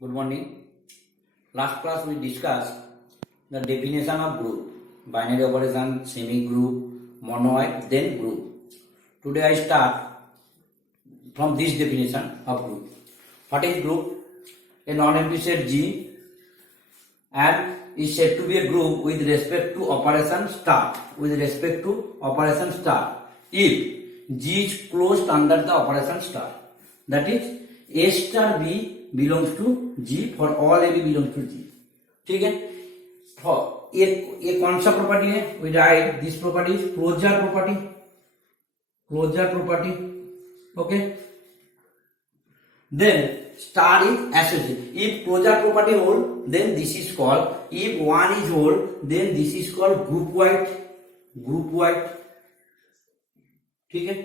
Good morning. Last class we discussed the definition of group, binary operation, semi-group, monoid, then group. Today I start from this definition of group. What is group? A non-empty set G and is said to be a group with respect to operation star. With respect to operation star, if G is closed under the operation star, that is A star B belongs to G for all A B belongs to G. ठीक है, ये कौन सा property है? We write this property is closure property. Closure property. Okay, then star is associated. If closure property hold, then this is called. If one is hold, then this is called group wide. Group wide. ठीक है.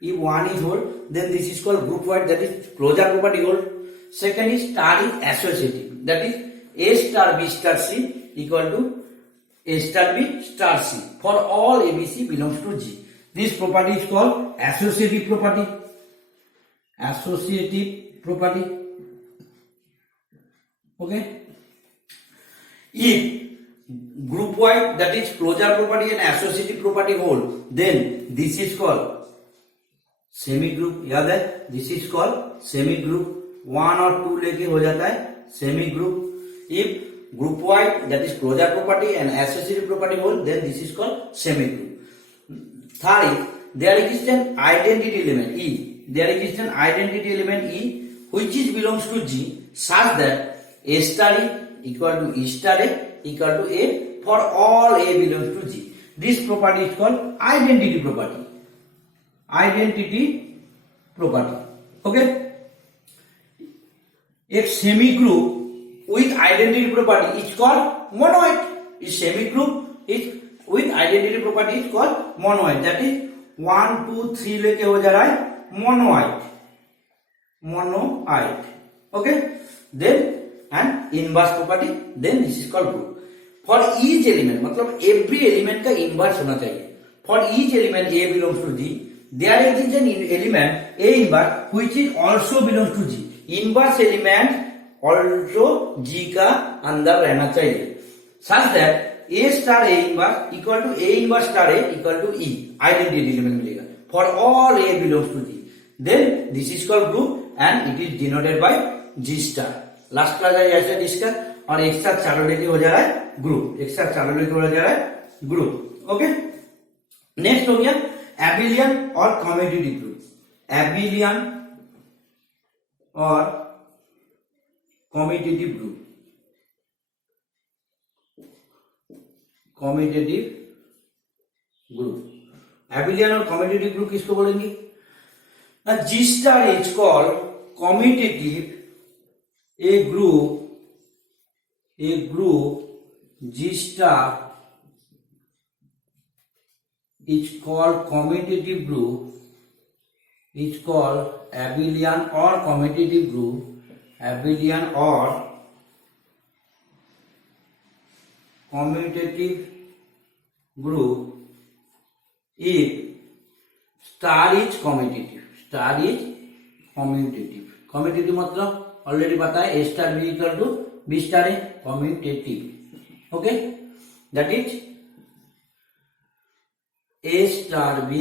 If one is hold, then this is called group wide. That is closure property hold. Second is star is associative. That is A star B star C equal to A star B star C for all ABC belongs to G. This property is called associative property. Associative property. Okay. If group wide, that is closure property and associative property hold, then this is called semi group. याद है, this is called semi group. 1 और 2 लेके हो जाता है semi group. If group wide, that is closure property and associative property hold, then this is called semi group. Third is there exists an identity element E. There exists an identity element E which is belongs to G such that A star E equal to E star A equal to A for all A belongs to G. This property is called identity property. Identity property. Okay. एक semi group with identity property is called monoid. A semi group is with identity property is called monoid. That is 1 2 3 लेके हो जा रहा है monoid. Monoid. Okay. Then and inverse property. Then this is called group. For each element, मतलब every element का inverse होना चाहिए. For each element A belongs to G, there exists an element A inverse which is also belongs to G. Inverse element also G का अंदर रहना चाहिए. Such that A star A inverse equal to A inverse star A equal to E. Identity element मिलेगा. For all A belongs to G. Then this is called group and it is denoted by G star. Last class है ऐसे discuss और एक साथ चारों लेके हो जा रहा है ग्रुप. एक साथ चारों लेके हो जा रहा है ग्रुप. ओके. नेक्स्ट हो गया एबिलियन और कम्यूटेटिव ग्रुप. एबिलियन और कम्यूटेटिव ग्रुप. Commutative group. एबिलियन और कम्यूटेटिव ग्रुप किसको बोलेंगे? G star is called commutative. A group G star is called commutative group. Is called abelian or commutative group. Abelian or commutative group if star is commutative. Star is commutative. Commutative मतलब already पता है A star B equal to B star A. Commutative. Okay. That is A star B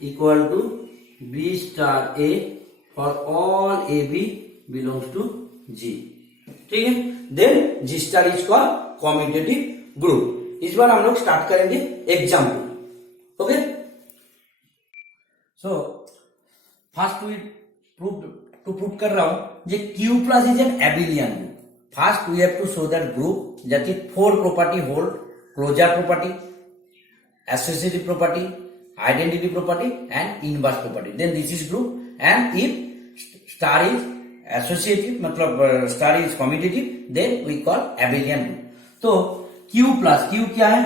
equal to B star A for all AB belongs to G. ठीक है. Then G star is called commutative group. इस बार हम लोग start करेंगे example. Okay. So first we prove कर रहा हूं जे Q plus is an abelian group. First we have to show that group that is 4 property hold: closure property, associative property, identity property and inverse property. Then this is group. And if star is associative मतलब star is commutative, then we call abelian group. तो Q plus, Q क्या है?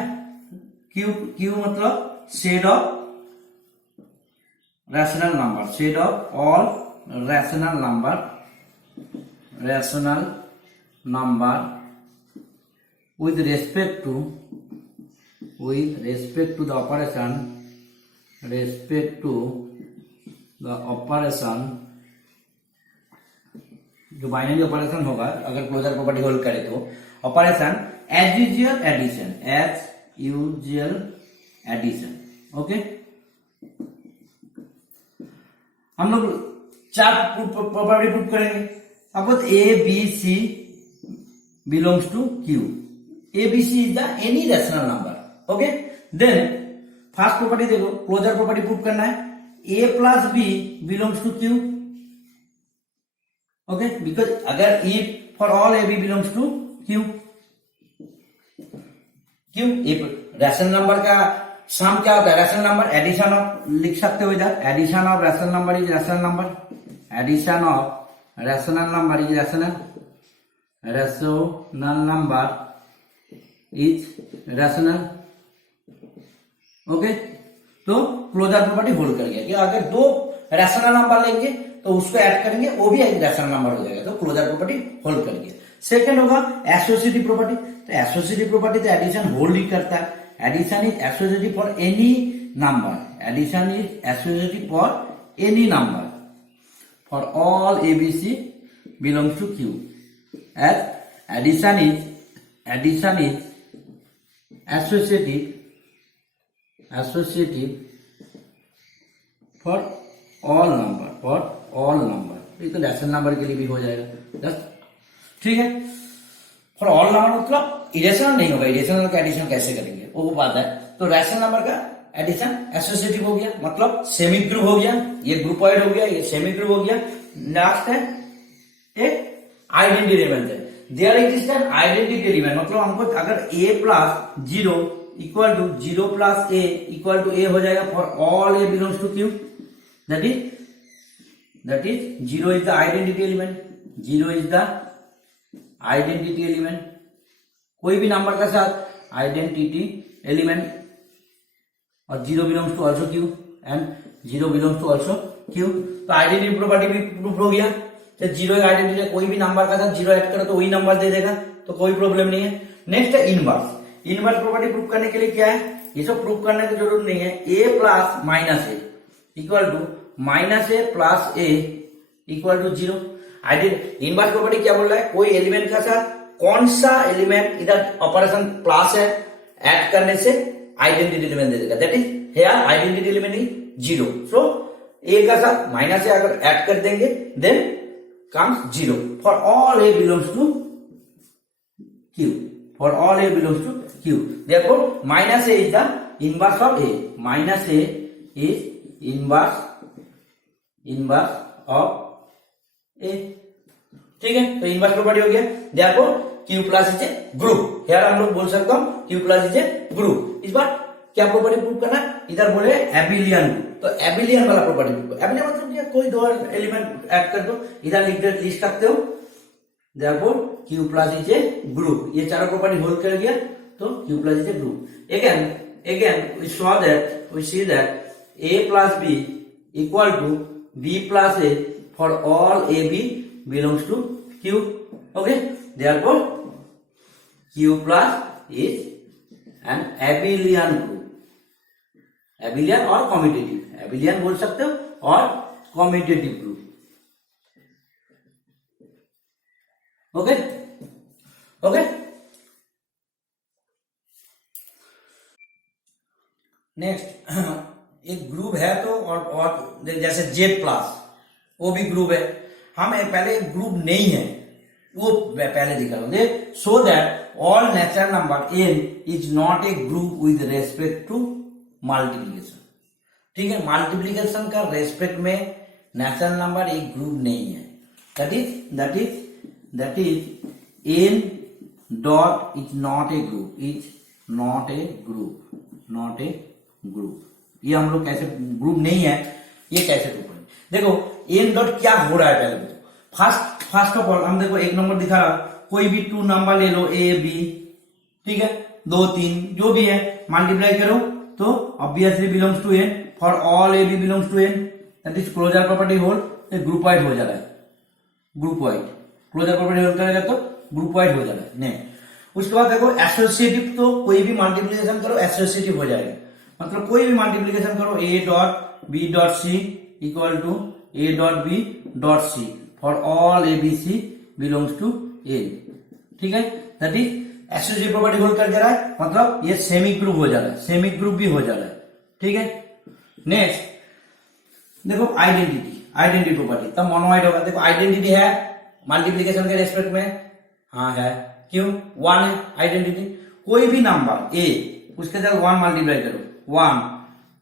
Q मतलब set of rational number. Set of all rational number with respect to the operation the operation जो binary operation होगा अगर closure property hold करे तो operation as usual addition, as usual addition. Okay, हम लोग चार प्रॉपर्टी प्रूव करेंगे। Suppose a B C belongs to Q, a B c is the any rational number. Okay, then first property देखो, closure property prove करना है, a plus b belongs to Q. Okay, because अगर if for all A b belongs to Q, क्यों rational number का सम क्या होता है, rational number addition of, लिख सकते हो इधर, addition of rational number is rational number, addition of rational number is rational number is rational. Okay, तो क्लोजर प्रॉपर्टी होल्ड कर गया कि अगर दो रैशनल नंबर लेंगे तो उसको ऐड करेंगे वो भी एक रैशनल नंबर हो जाएगा, तो क्लोजर प्रॉपर्टी होल्ड कर गया। सेकंड होगा एसोसिएटिव प्रॉपर्टी, तो एसोसिएटिव प्रॉपर्टी तो एडिशन होल्ड ही करता है, addition is associative for any number, addition is associative for any number for all A B C belongs to Q, as addition is associative for all number, ये तो rational number के लिए भी हो जाएगा। बस ठीक है, फॉर ऑल नंबर मतलब इरेशनल नहीं होगा, इरेशनल का एडिशन कैसे करेंगे वो बात है। तो रैशनल नंबर का एडिशन एसोसिएटिव हो गया, मतलब सेमी ग्रुप हो गया, ये ग्रुपॉइड हो गया, ये सेमी ग्रुप हो गया। नेक्स्ट है एक आइडेंटिटी एलिमेंट है, there exist an identity element, मतलब हमको अगर a plus 0 equal to 0 plus a equal to a हो जाएगा for all a belongs to q, that is 0 is the identity element, 0 is the identity element, कोई भी नंबर के साथ आइडेंटिटी एलिमेंट, और 0 belongs to also Q and 0 belongs to also Q. तो identity property भी प्रूफ हो गया, तो 0 आइडेंटिटी, कोई भी नंबर का साथ 0 ऐड करो तो वही नंबर दे देगा, तो कोई प्रॉब्लम नहीं है। नेक्स्ट है इनवर्स, इनवर्स प्रॉपर्टी प्रूफ करने के लिए क्या है, ये सब प्रूफ करने की जरूरत नहीं है। a plus minus A equal to minus A plus A equal to 0। Inverse property क्या बोल रहा है, कोई एलिमेंट का साथ कौन सा एलिमेंट इधर ऑपरेशन प्लस है ऐड करने से आइडेंटिटी एलिमेंट दे देगा, that is here identity element is 0। So a का साथ माइनस ए अगर ऐड कर देंगे then comes 0 for all A belongs to Q, for all A belongs to Q, therefore minus a is the inverse of a, minus a is inverse of a. ठीक है, तो inverse property हो गया, therefore Q plus is a group, here हम लोग बोल सकते हैं Q plus is a group. इस बार क्या प्रॉपर्टी प्रूव करना, इधर बोले एबिलियन, तो एबिलियन वाला प्रॉपर्टी प्रूव, एबिलियन मतलब क्या, कोई दो एलिमेंट ऐड कर दो, इधर लिख सकते हो, therefore Q plus is a group, ये चारों प्रॉपर्टी होल्ड कर गया, तो Q plus is a group. Again we see that a plus b equal to b plus a for all ab belongs to q. Okay, therefore q plus is an abelian group, abelian और commutative, abelian बोल सकते हो और commutative group. Okay. Next एक group है तो और जैसे Z प्लस वो भी ग्रुप है, हम पहले ग्रुप नहीं है वो पहले दिखा रहा हूं, so that all natural number n is not a group with respect to multiplication. ठीक है, मल्टीप्लीकेशन का रेस्पेक्ट में नेचुरल नंबर एक ग्रुप नहीं है, that is n dot is not a group, not a group. ये हम लोग कैसे ग्रुप नहीं है, ये कैसे ग्रुप है, देखो n डॉट क्या हो रहा है पहले तो फर्स्ट ऑफ ऑल हम देखो एक नंबर दिखा रहा, कोई भी 2 नंबर ले लो a b, ठीक है, 2 3 जो भी है मल्टीप्लाई करो तो obviously belongs to n, for all a b belongs to n, that is closure property hold, group wide हो जा रहा है, group wide closure property hold करेगा तो ग्रुप वाइड हो जा रहा है। नहीं, उसके बाद देखो एसोसिएटिव, तो कोई भी मल्टीप्लिकेशन करो एसोसिएटिव हो जाएगा, मतलब कोई भी मल्टीप्लिकेशन करो a dot b dot c equal to a dot b dot c, for all A B C belongs to N. ठीक है, that is associative property hold कर रहा है, मतलब ये सेमी ग्रुप हो जा रहा है, सेमी ग्रुप भी हो जा रहा है। ठीक है, नेक्स्ट देखो आइडेंटिटी प्रॉपर्टी, तब मोनोइड होगा। देखो आइडेंटिटी है मल्टीप्लीकेशन के रेस्पेक्ट में, हाँ है, क्यों, 1 है आइडेंटिटी। कोई भी नंबर ए उसके साथ 1 मल्टीप्लाई करो, 1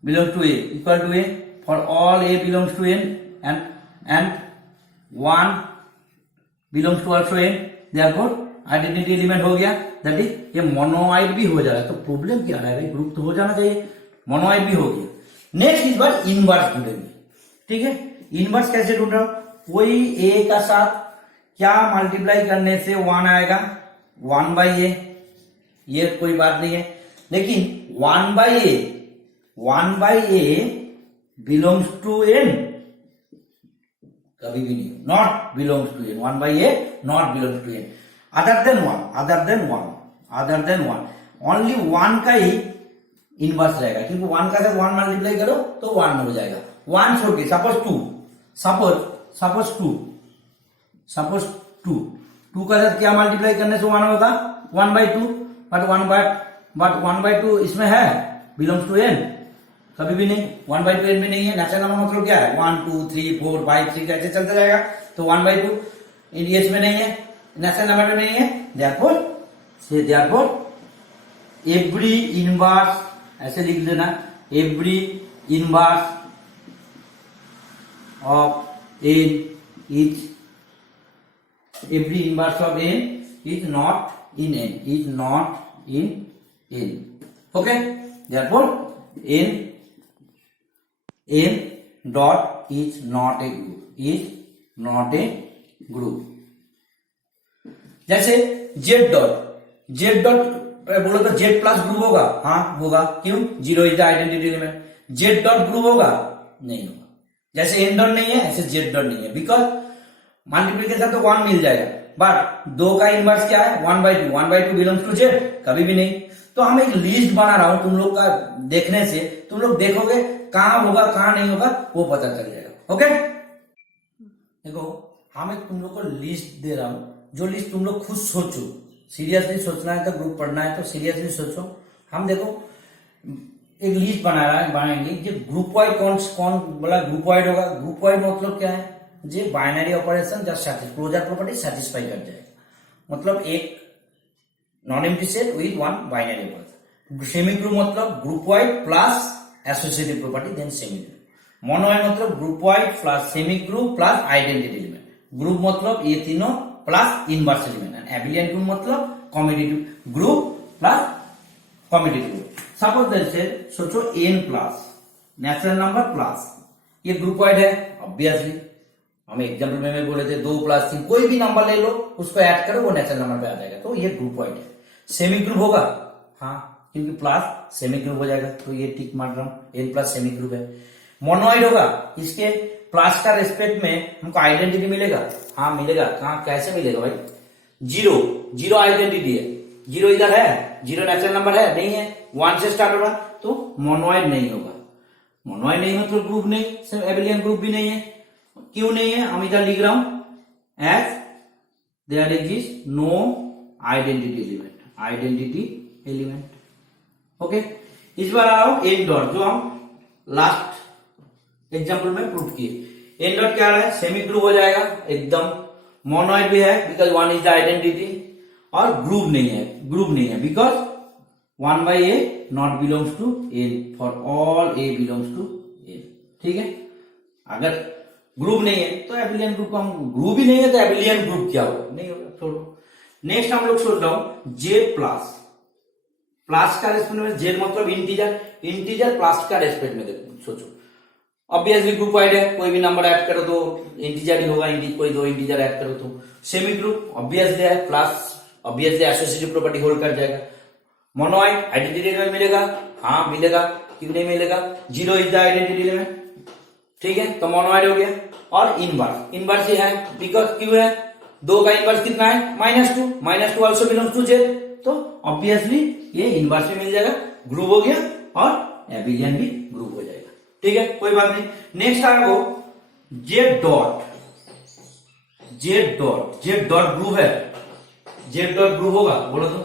belongs to A equal to A for all A belongs to N and 1 belongs to also N, therefore identity element हो गया। दैट इज ये मोनोइड भी हो जा रहा है। तो प्रॉब्लम क्या आ रहा है, ग्रुप तो हो जाना चाहिए, मोनोइड भी हो गया। नेक्स्ट इस बार इनवर्स ढूंढेंगे। ठीक है, इनवर्स कैसे ढूंढ रहा हूं, कोई ए का साथ क्या मल्टीप्लाई करने से 1 आएगा, 1 बाई ए, ये कोई बात नहीं है। लेकिन 1 by A belongs to N, कभी भी नहीं, not belongs to N, 1 by A not belongs to N, other than one, only 1 का ही इनवर्स रहेगा, क्योंकि 1 का साथ 1 मल्टीप्लाई करो तो 1 हो जाएगा। 1 छोड़ के सपोज 2 का साथ क्या मल्टीप्लाई करने से 1 होगा, 1 बाई 2, बट 1 बाई 2 इसमें है बिलोंग्स टू एन, कभी भी नहीं, 1 बाई 2 एन में नहीं है। नेचुरल नंबर मतलब क्या है, 1 2 3 4 5 6 ऐसे चलता जाएगा, तो 1 बाई 2 इसमें नहीं है, नेचुरल नंबर में नहीं है। देयरफॉर एवरी इनवर्स, ऐसे लिख देना, every inverse of N is not in N, okay. Therefore N dot is not a group, जैसे जेड डॉट बोलो तो जेड प्लस ग्रुप होगा, हाँ होगा, क्यों, 0 is the identity element. Z dot group होगा, नहीं होगा। जैसे एन डॉट नहीं है ऐसे जेड डॉट नहीं है, बिकॉज मल्टीप्लीकेशन तो 1 मिल जाएगा, बट 2 का इनवर्स क्या है, 1 बाई 2 बिलोंग्स टू जेड, कभी भी नहीं। तो हम एक लिस्ट बना रहा हूं तुम लोग का देखने से, तुम लोग देखोगे कहां होगा कहां नहीं होगा वो पता चल जाएगा। ओके, देखो हम एक तुम लोग को लिस्ट दे रहा हूं, जो लिस्ट तुम लोग खुद सोचो, सीरियसली सोचना है तो ग्रुप पढ़ना है तो सीरियसली सोचो। हम देखो एक लिस्ट बनाएंगे कि ग्रुप वाइड कौन बोला ग्रुप वाइड होगा। ग्रुप वाइड मतलब क्या है, जो binary operation just closure property satisfy कर जाएगा, मतलब एक non empty set with 1 binary operation. Semi group मतलब groupoid plus associative property then semi group. Monoid मतलब groupoid plus semi group plus identity element. Group मतलब ये तीनों plus inverse element. Abelian group मतलब commutative group plus commutative group. Suppose that से सोचो n plus natural number plus, ये group wide है obviously. हम एग्जाम्पल में बोले थे 2 प्लस 3, कोई भी नंबर ले लो उसको ऐड करो वो नेचुरल नंबर पे आ जाएगा, तो ये ग्रुप वाइड है। सेमी ग्रुप होगा, हाँ, क्योंकि प्लस सेमी ग्रुप हो जाएगा, तो ये टिक मार रहा हूं, n प्लस सेमी ग्रुप है। मोनोइड होगा, इसके प्लस का रेस्पेक्ट में हमको आइडेंटिटी मिलेगा, हाँ मिलेगा, कहाँ कैसे मिलेगा भाई, 0 आइडेंटिटी है, 0 इधर है, 0 नेचुरल नंबर है नहीं है, 1 से स्टार्ट होगा, तो मोनोइड नहीं होगा। मोनोइड नहीं मतलब ग्रुप नहीं, एबिलियन ग्रुप भी नहीं है। क्यों नहीं है, हम इधर लिख रहा हूं as there exist no identity element. Okay, इस बार आओ एन डॉट, जो हम लास्ट एग्जाम्पल में प्रूव किए। एन डॉट क्या है, सेमी ग्रुप हो जाएगा एकदम। मोनोइड भी है बिकॉज 1 इज द आइडेंटिटी, और ग्रुप नहीं है because 1 by A not belongs to N, for all A belongs to N. ठीक है, अगर ग्रुप नहीं है तो एबिलियन ग्रुप का, हम ग्रुप ही नहीं है तो एबिलियन ग्रुप क्या होगा, नहीं होगा, छोड़ो। नेक्स्ट हम लोग सोच रहा हूं जेड प्लस का रेस्पेक्ट में, जेड मतलब इंटीजर प्लस का रेस्पेक्ट में देखो, सोचो ऑब्वियसली ग्रुप वाइड है, कोई भी नंबर ऐड करो तो इंटीजर ही होगा, कोई 2 इंटीजर ऐड करो तो। सेमी ग्रुप ऑब्वियसली है, plus obviously associative property hold कर जाएगा। मोनोइड आइडेंटिटी एलिमेंट मिलेगा, हाँ मिलेगा, क्यों नहीं मिलेगा, 0 इज द आइडेंटिटी एलिमेंट। ठीक है, तो मोनोइड हो गया। और इनवर्स ही है बिकॉज क्यों है, 2 का इनवर्स कितना है, -2 ऑल्सो बिलोंग्स टू जेड, तो ऑब्वियसली ये इनवर्स भी मिल जाएगा, ग्रुप हो गया, और एबिलियन भी ग्रुप हो जाएगा। ठीक है, कोई बात नहीं। नेक्स्ट आएगा Z dot, Z dot group है, जेड डॉट ग्रुप होगा बोलो तो,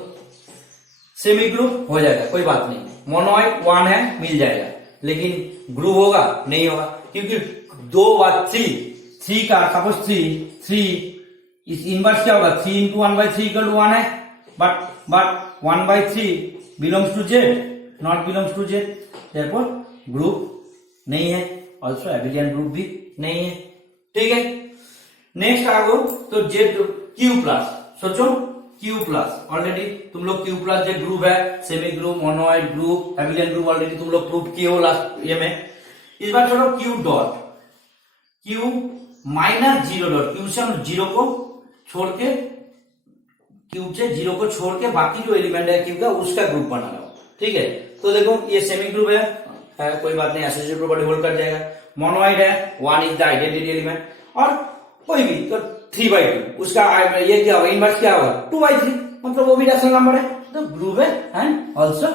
सेमी ग्रुप हो जाएगा, कोई बात नहीं, मोनोइड 1 है मिल जाएगा, लेकिन ग्रुप होगा नहीं होगा, क्योंकि 2 बात 3 का सपोज 3 इस इनवर्स क्या होगा, 3 इंटू 1/3 इक्वल टू 1 है, but 1/3 belongs to Z, not belongs to Z, therefore group नहीं है, ऑल्सो एबिलियन ग्रुप भी नहीं है, ठीक है। नेक्स्ट आगो तो जेड क्यू प्लस, सोचो क्यू प्लस, ऑलरेडी तुम लोग क्यू प्लस जो ग्रुप है, semi group, monoid group, abelian group already तुम लोग प्रूव किए हो लास्ट ये में। इस बार छोड़ो Q dot, Q minus 0 dot, Q से हम 0 को छोड़ के, क्यू से 0 को छोड़ के बाकी जो एलिमेंट है क्यू का उसका ग्रुप बना रहा हूं, ठीक है। तो देखो ये सेमी ग्रुप है, कोई बात नहीं, एसोसिएटिव प्रॉपर्टी होल्ड कर जाएगा। मोनोइड है, 1 इज द आइडेंटिटी एलिमेंट, और कोई भी तो 3/2 उसका ये क्या होगा, इनवर्स क्या होगा 2/3, मतलब वो भी रैशनल नंबर है, तो ग्रुप है एंड ऑल्सो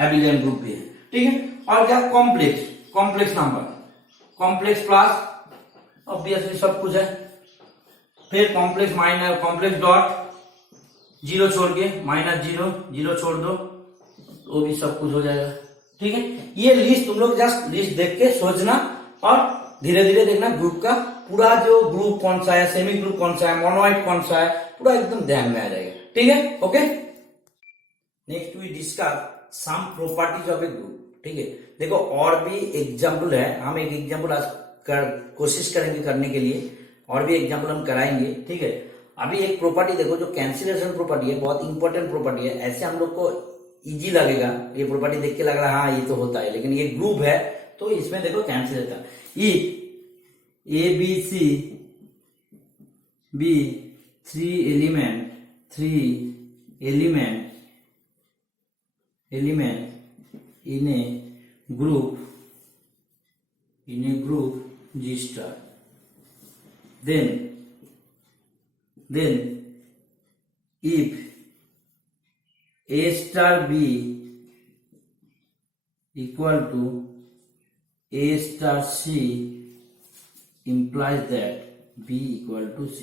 एबिलियन ग्रुप भी है, ठीक है। और क्या complex number, complex plus obviously सब कुछ है, फिर कॉम्प्लेक्स माइनस, कॉम्प्लेक्स डॉट 0 छोड़ के -0 छोड़ दो, वो भी सब कुछ हो जाएगा, ठीक है। ये लिस्ट तुम लोग जस्ट लिस्ट देख के सोचना और धीरे धीरे देखना ग्रुप का पूरा जो ग्रुप कौन सा है, सेमी ग्रुप कौन सा है, मोनोइड कौन सा है, पूरा एकदम ध्यान में आ जाएगा, ठीक है, okay. Next we discuss some properties of a group, ठीक है। देखो और भी एग्जाम्पल है, हम एक एग्जाम्पल आज कोशिश करेंगे करने के लिए, और भी एग्जाम्पल हम कराएंगे, ठीक है। अभी एक प्रॉपर्टी देखो जो कैंसिलेशन प्रॉपर्टी है, बहुत इंपॉर्टेंट प्रॉपर्टी है, ऐसे हम लोग को इजी लगेगा, ये प्रॉपर्टी देख के लग रहा है हाँ ये तो होता है, लेकिन ये ग्रुप है तो इसमें देखो cancellation, A B C B 3 element in a group G star, then if A star B equal to A star C implies that B equal to C,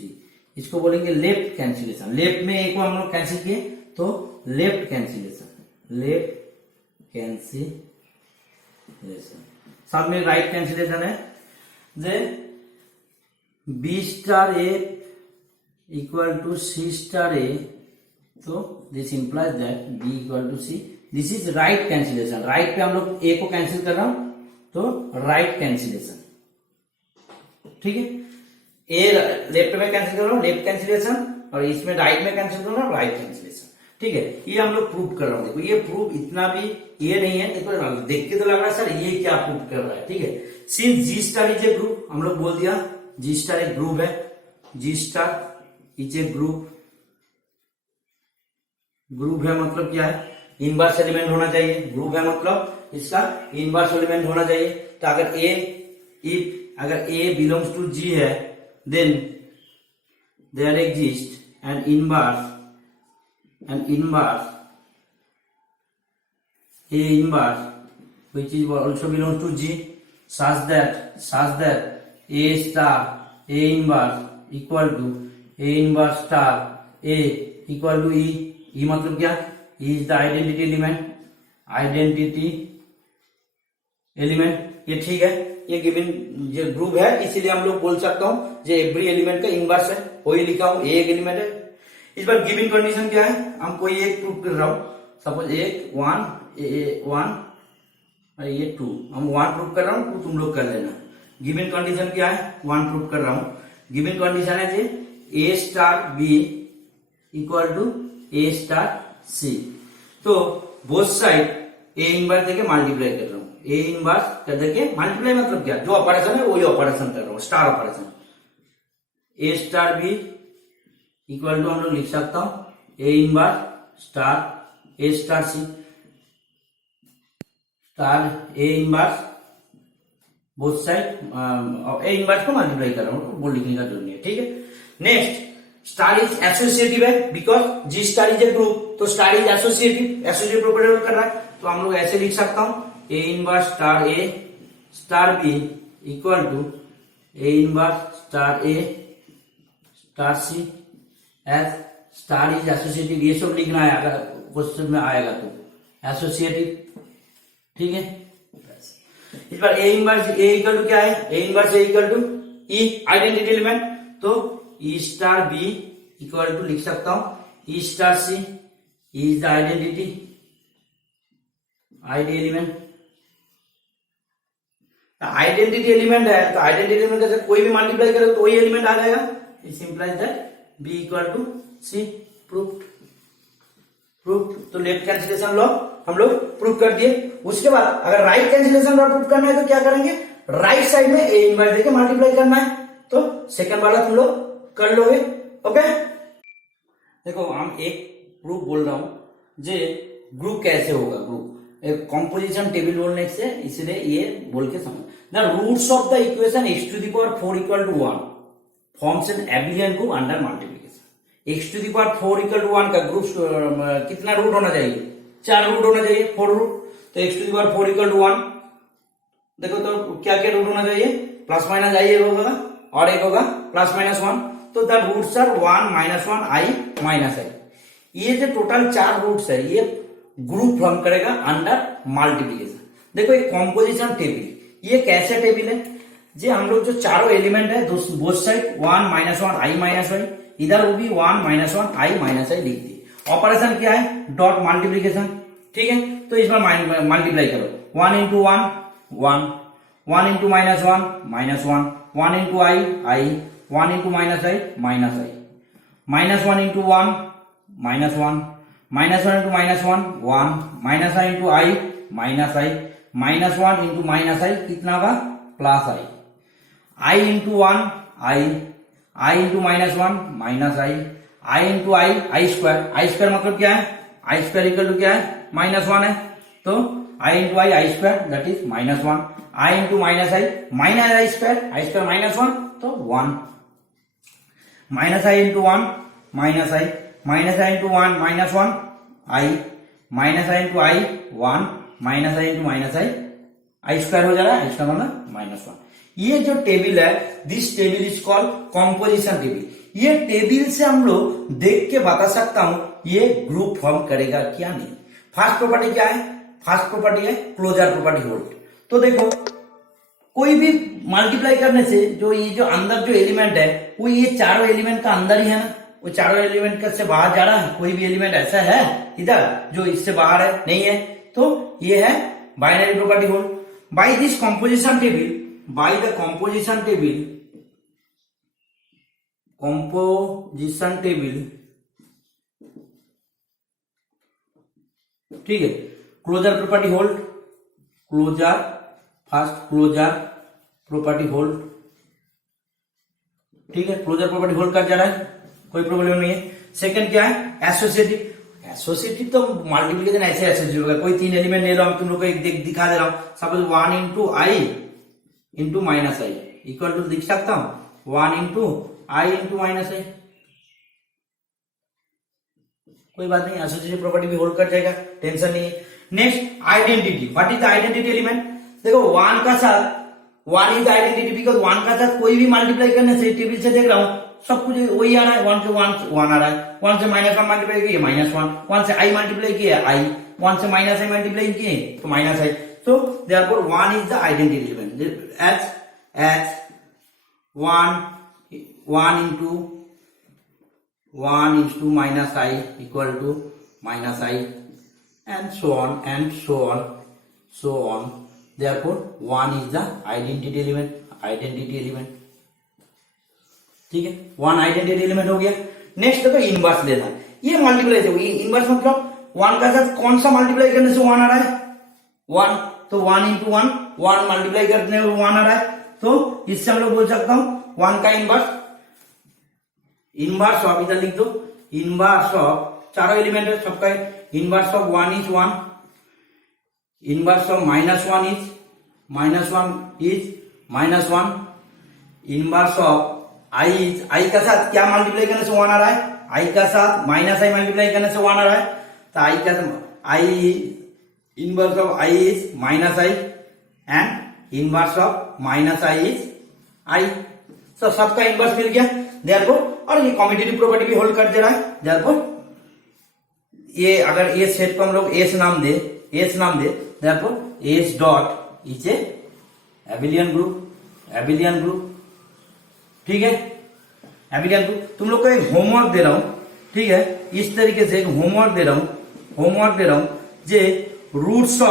इसको बोलेंगे लेफ्ट कैंसिलेशन। लेफ्ट में एक को हम लोग कैंसिल किए तो left cancellation, साथ में राइट कैंसिलेशन है, then b star a equal to c star a, तो this implies that B equal to c, this is right cancellation. Right पे हम लोग ए को कैंसिल कर रहा हूं तो राइट कैंसिलेशन, ठीक है। ए लेफ्ट में कैंसिल कर रहा हूं लेफ्ट कैंसिलेशन, और इसमें राइट में कैंसिल कर रहा हूं राइट कैंसिलेशन, ठीक है। ये हम लोग प्रूव कर रहा हूं, देखो ये प्रूव इतना भी ये नहीं है, देखो देख के तो लग रहा है सर ये क्या प्रूव कर रहा है, ठीक है। Since G star is a group, हम लोग बोल दिया जी स्टार एक ग्रुप है, G star is a group है मतलब क्या है, इनवर्स एलिमेंट होना चाहिए, ग्रुप है मतलब इसका इनवर्स एलिमेंट होना चाहिए। तो अगर ए बिलोंग्स टू जी है, then there exist an inverse A inverse which is also belongs to G, such that A star A inverse equal to A inverse star A equal to E मतलब क्या, E is the identity element, ये ठीक है, ये given ये group है, इसीलिए हम लोग बोल सकता हूँ जो एवरी एलिमेंट का इनवर्स है, वही लिखा हूँ ए एक एलिमेंट है। इस बार गिवन कंडीशन क्या है, हम कोई एक प्रूव कर रहा हूं, सपोज एक 1 और ये 2, हम 1 प्रूव कर रहा हूं, 2 तुम लोग कर लेना। गिवन कंडीशन क्या है, 1 प्रूव कर रहा हूं। गिवन कंडीशन है जे a star B equal to a star c, तो बोथ साइड ए इनवर्स देके मल्टीप्लाई कर रहा हूं, ए इनवर्स कर देके मल्टीप्लाई मतलब क्या, जो ऑपरेशन है वही ऑपरेशन कर रहा हूं, star operation. A star B equal to हम लोग लिख सकता हूं A inverse star A star C, star A inverse both side A inverse को मल्टीप्लाई कर रहा हूं, वो लिखने का जरूरी है, ठीक है। नेक्स्ट स्टार इज एसोसिएटिव है, because G star is a group, तो स्टार इज एसोसिएटिव प्रॉपर्टी कर रहा है, तो हम लोग ऐसे लिख सकता हूं A inverse star A star B equal to A inverse star A star C as star is associative, ये सब लिखना है अगर क्वेश्चन में आएगा तो, एसोसिएटिव। ठीक है, इस बार a inverse a equal to क्या है, a inverse a equal to e identity element, तो e star B equal to लिख सकता हूं e star c is the identity ID element. Identity element है तो आइडेंटिटी एलिमेंट का कोई भी मल्टीप्लाई करो तो वही एलिमेंट आ जाएगा। It implies that B equal to C. Proof तो लेफ्ट कैंसिलेशन लॉ हम लोग प्रूफ कर दिए। उसके बाद अगर राइट कैंसिलेशन लॉ प्रूफ करना है तो क्या करेंगे, राइट साइड में ए इनवर्स देके मल्टीप्लाई करना है, तो सेकंड वाला तुम लोग कर लोगे। ओके, देखो हम एक प्रूफ बोल रहा हूं जे ग्रुप कैसे होगा, ग्रुप एक कॉम्पोजिशन टेबल बोलने से, इसलिए ये बोल के समझ। The roots of the equation x to the power 4 equal to 1 forms an abelian group under multiplication. x to the power 4 equal to 1 का ग्रुप कितना रूट होना चाहिए, 4 रूट होना चाहिए, 4 रूट। तो x to the power 4 equal to 1, देखो तो क्या क्या रूट होना चाहिए, प्लस माइनस आई होगा और एक होगा प्लस माइनस 1, तो the roots are 1 minus 1 i minus i. ये जो टोटल 4 रूट्स है ये ग्रुप फॉर्म करेगा अंडर मल्टीप्लिकेशन। देखो एक कॉम्पोजिशन टेबल, ये कैसे टेबल है जी, हम लोग जो चारों एलिमेंट है both side 1 minus 1 i minus आई, इधर वो भी 1 माइनस 1 आई माइनस आई लिख दी। ऑपरेशन क्या है, डॉट मल्टीप्लिकेशन। ठीक है, तो इसमें मल्टीप्लाई करो 1 into 1 1, 1 into minus 1 minus 1, 1 into i i, 1 into minus i minus i, minus 1 into 1 minus 1, minus 1 into minus 1 1, minus i into i minus i, minus 1 into minus i कितना होगा plus i into 1 i into minus 1 minus i into i square मतलब क्या है, आई square equal to क्या है minus 1 है, तो i into i square that is minus 1, i into minus i square minus 1 तो 1, minus i into 1 minus i into 1 minus 1 i, minus i into i 1, minus i into minus i square हो जा रहा है, आई square मतलब minus 1। ये जो table है this table is called composition table. ये टेबल से हम लोग देख के बता सकता हूं ये ग्रुप फॉर्म करेगा क्या नहीं। फर्स्ट प्रॉपर्टी क्या है, फर्स्ट प्रॉपर्टी है क्लोजर प्रॉपर्टी होल्ड। तो देखो कोई भी मल्टीप्लाई करने से जो ये जो अंदर जो एलिमेंट है वो ये चारों एलिमेंट का अंदर ही है ना, वो चारों एलिमेंट का से बाहर जा रहा है, कोई भी एलिमेंट ऐसा है इधर जो इससे बाहर है नहीं है, तो ये है binary property hold. By this composition table, by the composition table ठीक है, closure property hold, closure first closure property hold, ठीक है, क्लोजर प्रॉपर्टी होल्ड कर जा रहा है, कोई प्रॉब्लम नहीं है। सेकंड क्या है एसोसिएटिव, एसोसिएटिव तो मल्टीप्लिकेशन ऐसे एसोसिएटिव होगा, कोई 3 एलिमेंट ले लो, हम तुम लोग को एक दिखा दे रहा हूं, suppose 1 into i into minus i equal to लिख सकता हूं 1 into i into minus i, कोई बात नहीं, एसोसिएटिव प्रॉपर्टी भी होल्ड कर जाएगा, टेंशन नहीं है। Next identity, what is the identity element, देखो 1 का साथ 1 इज आइडेंटिटी बिकॉज 1 का साथ कोई भी मल्टीप्लाई करने से टेबल से देख रहा हूं सब कुछ वही आ रहा है, 1 से 1 आ रहा है, 1 से माइनस 1 मल्टीप्लाई किए माइनस 1 से आई मल्टीप्लाई किए आई, 1 से माइनस आई मल्टीप्लाई किए तो minus I, so therefore 1 is the identity element as 1 into minus I equal to minus I and so on, therefore 1 is the identity element, ठीक है, 1 आइडेंटिटी एलिमेंट हो गया। नेक्स्ट देखो इनवर्स लेना, ये मल्टीप्लाई देखो, इनवर्स मतलब 1 का साथ कौन सा मल्टीप्लाई करने से 1 आ रहा है 1, तो 1 इंटू 1 मल्टीप्लाई करने में 1 आ रहा है, तो इससे हम लोग बोल सकता हूं 1 का इनवर्स ऑफ इधर लिख दो, इनवर्स ऑफ चारों एलिमेंट है सबका, inverse of 1 is 1, inverse of minus 1 is minus 1, inverse of i का साथ क्या मल्टीप्लाई करने से 1 आ रहा है, आई का साथ माइनस आई मल्टीप्लाई करने से 1 आ रहा है, तो आई का आई inverse of I is minus I and inverse of minus I is I, तो सबका इनवर्स मिल गया। देयरफॉर और ये कॉम्यूटेटिव प्रॉपर्टी भी होल्ड कर दे रहा है। therefore ये अगर ये सेट को हम लोग एस नाम दे therefore S dot is a abelian group, ठीक है। एबिलियन ग्रुप तुम लोग को एक होमवर्क दे रहा हूं, ठीक है, इस तरीके से एक होमवर्क दे रहा हूं J roots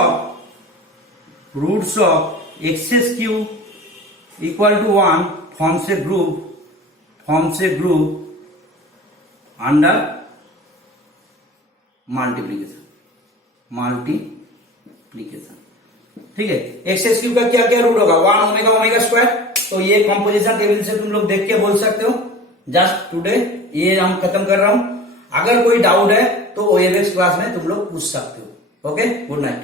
of excess q equal to 1 forms a group under multiplication, ठीक है। एक्सेस क्यू का क्या क्या रूट होगा, 1 ओमेगा ओमेगा स्क्वायर। तो ये कंपोजिशन टेबल से तुम लोग देख के बोल सकते हो। जस्ट टुडे ये हम खत्म कर रहा हूं। अगर कोई डाउट है तो ओएबीएक्स क्लास में तुम लोग पूछ सकते हो। Okay, good night.